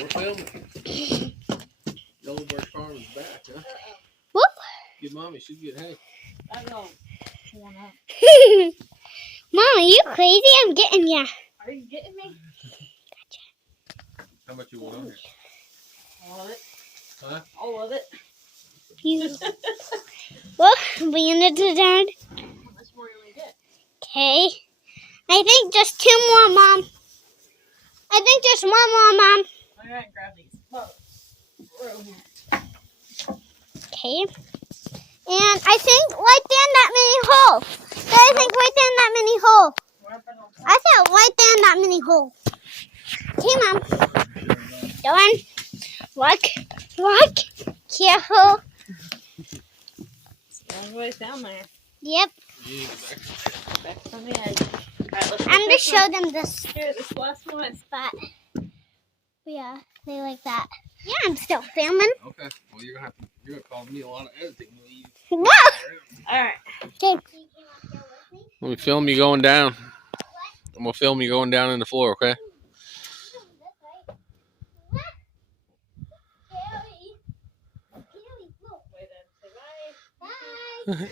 We're filming. Yellow Bird Farm is back, huh? Whoop. Give mommy, she'll get hay. I don't. Mom, are you crazy? I'm getting ya. Are you getting me? How much you want on here? All of it. Huh? All of it. You. Well, we ended it down. How much more you want to get? Okay. I think just 2 more, Mom. I think just 1 more, Mom. I'm going to grab these. Whoa. Okay. And I think right there in that mini hole. I think right there in that mini hole. I said right there in that mini hole. Okay, Mom. Done. Look. Careful. It's all the way down there. Yep. Back from the edge. Right, I'm going to show them this Here, this last one. spot. Yeah, they like that. Yeah, I'm still filming. Okay. Well, you're gonna call me a lot of editing. No. Alright. Okay. Let me film you going down. I'm gonna film you going down in the floor, okay? Bye.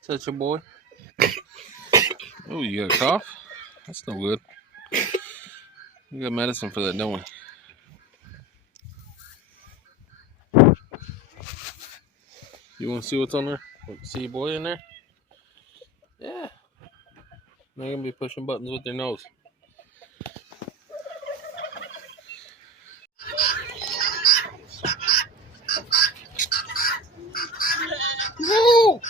Is that your boy? Oh, you got a cough? That's no good. You got medicine for that, don't we? You want to see what's on there? See your boy in there? Yeah. They're going to be pushing buttons with their nose. Woo!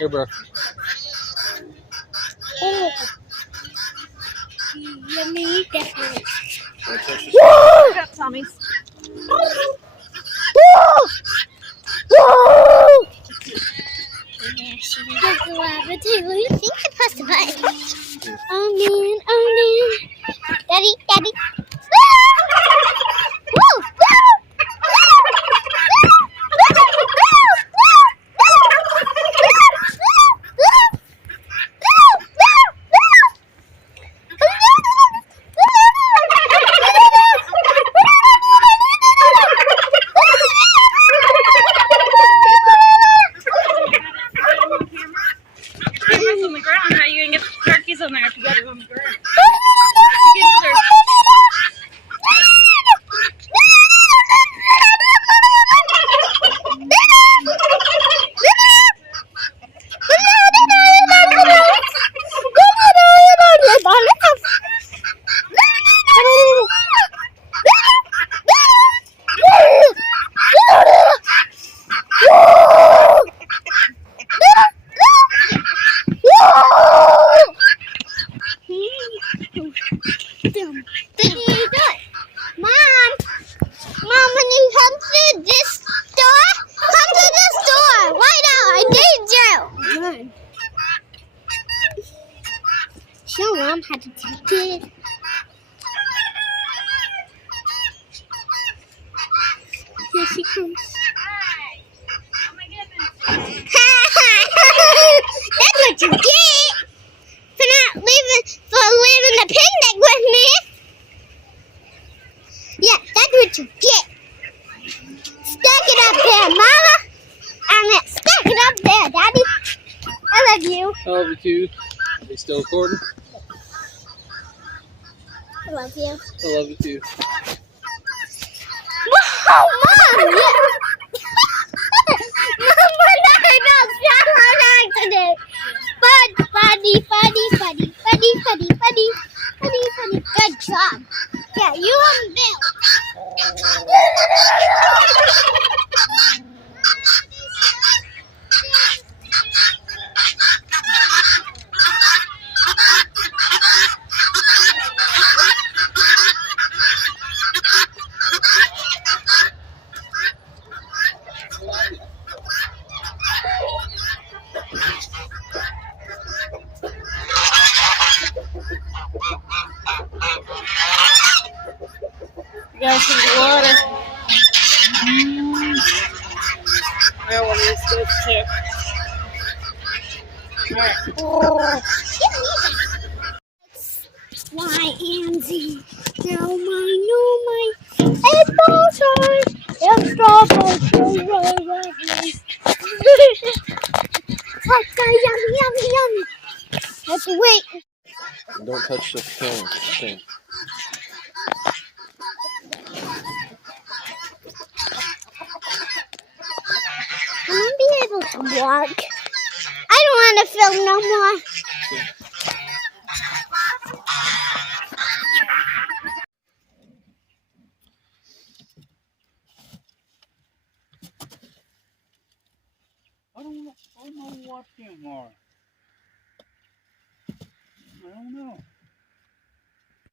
Here, bro. Oh. Let me eat that one. Pick up, Tommy's. You think I pressed the button? Oh man. Daddy. Woo! On the ground. How are you going to get the turkeys on there if you got it on the ground? Mom, when you come to this store, come to the store right now. I need you. Show Mom how to take it. Here she comes. Oh my goodness. That's what you get for leaving the picnic with me. Yeah, that's what you get. Stack it up there, Mama. Stack it up there, Daddy. I love you. I love you too. Are they still recording? I love you. I love you too. Whoa, Mom! Yeah. Mom, we're not on accident. Buddy. Good job. Yeah, you and Bill. You guys some water. I want to use this too. Alright. Oh, why, Andy? Now my apple size and strawberries. Yummy, yummy, yummy. Let's wait. Don't touch the camera thing. I'm gonna be able to walk. I don't want to film no more. I don't know what them are. I don't know.